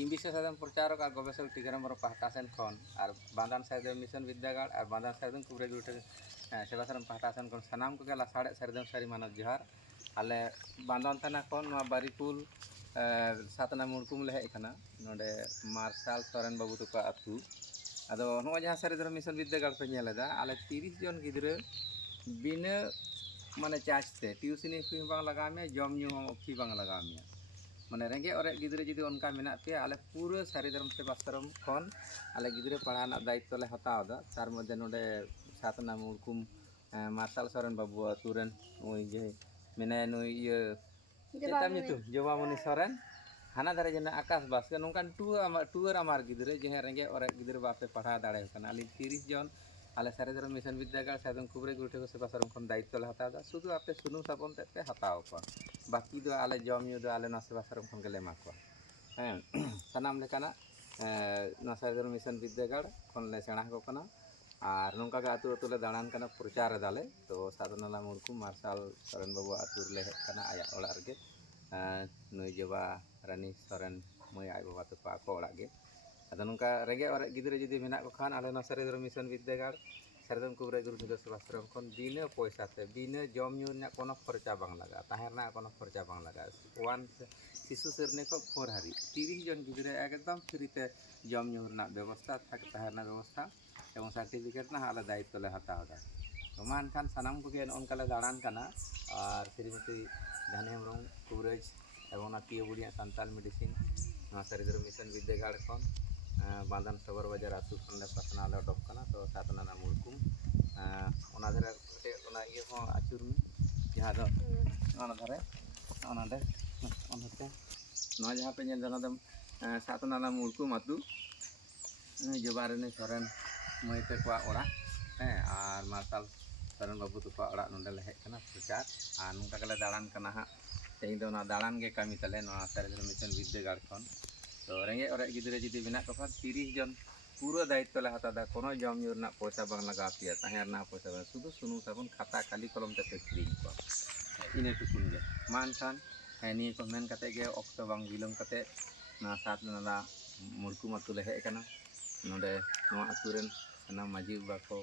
ᱤᱧ ᱵᱤᱥᱥᱚ ᱥᱟᱫᱷᱚᱱ ᱯᱨᱚᱪᱟᱨᱚᱠ ᱟᱨ ᱜᱚᱵᱮᱥᱚᱠ ᱴᱤᱠᱟᱹᱨᱟᱢ ᱵᱚᱨᱚ ᱯᱟᱦᱴᱟ ᱥᱮᱱ ᱠᱷᱚᱱ ᱟᱨ ᱵᱟᱸᱫᱟᱱ ᱥᱟᱭᱫᱮᱣ ᱢᱤᱥᱚᱱ ᱵᱤᱫᱽᱫᱟᱹᱜᱟᱲ ᱟᱨ ᱵᱟᱸᱫᱟᱱ ᱥᱟᱭᱫᱮᱣ ᱠᱩᱵᱨᱟᱹ ᱜᱩᱴᱷᱟᱹ ᱥᱮᱵᱟᱥᱨᱚᱢ ᱯᱟᱦᱴᱟ ᱥᱮᱱ ᱠᱷᱚᱱ ᱥᱟᱱᱟᱢ ᱠᱚᱜᱮ ᱞᱟᱥᱟᱲᱦᱮᱫ ᱥᱟᱹᱨᱤᱫᱚᱢ ᱥᱟᱹᱨᱤ ᱢᱟᱱᱚᱛ ᱡᱚᱦᱟᱨ। ᱟᱞᱮ ᱵᱟᱸᱫᱚᱣᱟᱱ ᱛᱷᱟᱱᱟ ᱠᱷᱚᱱ ᱱᱚᱣᱟ ᱵᱟᱨᱤᱠᱩᱞ 7 ᱱᱟᱢᱵᱟᱨ ᱢᱩᱲᱠᱩᱢ ᱞᱮ ᱦᱮᱡ ᱟᱠᱟᱱᱟ। ᱱᱚᱰᱮ ᱢᱟᱨᱥᱟᱞ ᱥᱚᱨᱮᱱ ᱵᱟᱹᱵᱩ ᱛᱟᱠᱚ ᱟᱹᱛᱩ। ᱟᱫᱚ ᱱᱚᱜᱼᱚᱭ ᱡᱟᱦᱟᱸ ᱥᱟᱹᱨᱤᱫᱷᱚᱨᱚᱢ ᱢᱤᱥᱚᱱ ᱵᱤᱫᱽᱫᱟᱹᱜᱟᱲ ᱯᱮ ᱧᱮᱞ ᱮᱫᱟ, ᱟᱞᱮ 30 ᱡᱚᱱ ᱜᱤᱫᱽᱨᱟᱹ बिना माने चार्जते ट्यूशनी फी बांग लगा में जम न्यू फी बांग लगा में माने रेंगे और गिद्रे जुदी उनका मेना पे आले पूरा सारीधर्म सेवाश्रम खन आले गिद्रे पढ़ाना दायित्व ले हताव दा तार मध्य नोडे 7 नाम उड़कुम मार्शल सोरेन बाबू तुरन ओई जे मेने नुई ये चेता मितु जवामनी सोरेन हाना दारे जना आकाश बास्के नोंकान टूर आमार गिद्रे जे रेंगे और गिद्रे बापे पढ़ा दाड़े कना आली 30 जन आले सारीधर्म मिशन विद्यागार साधन कुबरे गुठे को सेवाश्रम खन दायित्व ले हताव दा शुधु आपे सुनु साबन ते पे हताव को बाकी दो आले जम न्यू दो आले ना सेवाश्रम खन गेले मा को सानाम लेकाना ना सारीधर्म मिशन विद्यागार खन ले सेणा को कना और नौका के आतु आतु ले दाड़ान कना प्रचार दाले तो साधनाला मुड़कू मार्शल सोरेन बाबू आतु ले हेज कना आया ओड़ा रगे नुई जबा रानी सोरेन मय आय बाबा तको आको ओड़ा गे आदो नौका रेंगे और गिद्रे जुदी मेना को खान आले ना सारीधर्म मिशन विद्यागार सारीधर्म कुबरे गुरु सेवाश्रम खन बिना पैसा ते बिना जम न्यू ना कोनो खर्चा बांग लगा ताहेरना कोनो खर्चा बांग लगा वन शिशु सिरने को 4 हारी 30 जन गिद्रे एकदम फ्री ते जम न्यू ना व्यवस्था ताहेरना व्यवस्था एवं सर्टिफिकेट ना आले दायित्व ले हताव दा तो मान खान सानाम को गे ओनका ले दाड़ान कना और श्रीमती धानी हेम्ब्रम कुबरेज एवं ना पियो बुढ़िया सांताल मेडिसिन ना सारीधर्म मिशन विद्यागार खन बांधन सबर बाजार आतु खन ले पासना ले डक कना तो 7 नाना मुड़कुम ओना धरे कटे ओना इये हो आचुर में जहां दो ओना धरे ओना दे ओनाते नवा जहां पे नेल दाना दम 7 नाना मुड़कुम आतु जबारने सोरेन मय पे को ओड़ा और मार्शल सोरेन बाबू तको ओड़ा नोंडे ले हेज कना प्रचार और नुका गले दाड़ान कना हा तेई दो ना दाड़ान गे कामी तले नवा सारीधर्म मिशन विद्यागार खन तो रेंगे और गिद्रे जुदी मेना को 30 जन पूरा दायित्व ले हता कोनो जम न्यू ना पैसा बांग लगा पिया ताहेरना पैसा शुधु सुनु साबुन खाता काली कलम ते क्रीम को इने टुकुन गे मान खान नि को मेन कते गे ऑक्टो बांग विलम कते ना 7 नाला मुड़कुम आतु ले हेज कना नोडे नवा आतुरेन ना माजी बाको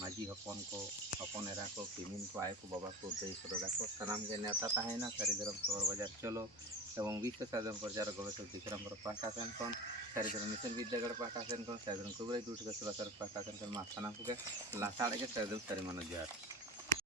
माजी हपन को हपन एरा को किमिन को आय को बाबा को दई को दादा को सनाम गे नेता ताहेना सारीधर्म सबर बाजार चलो एवं विश्व साधन प्रचार गवेषक टीचराम पाहटा सेन खन सारीधर्म मिशन विद्यागार पाहटा सेन खन सारीधर्म कुबरे गुठे को सेवाश्रम पाहटा सेन खन मा सानाम को गे लासाड़ गे सारीधर्म सारी मानो जोहार।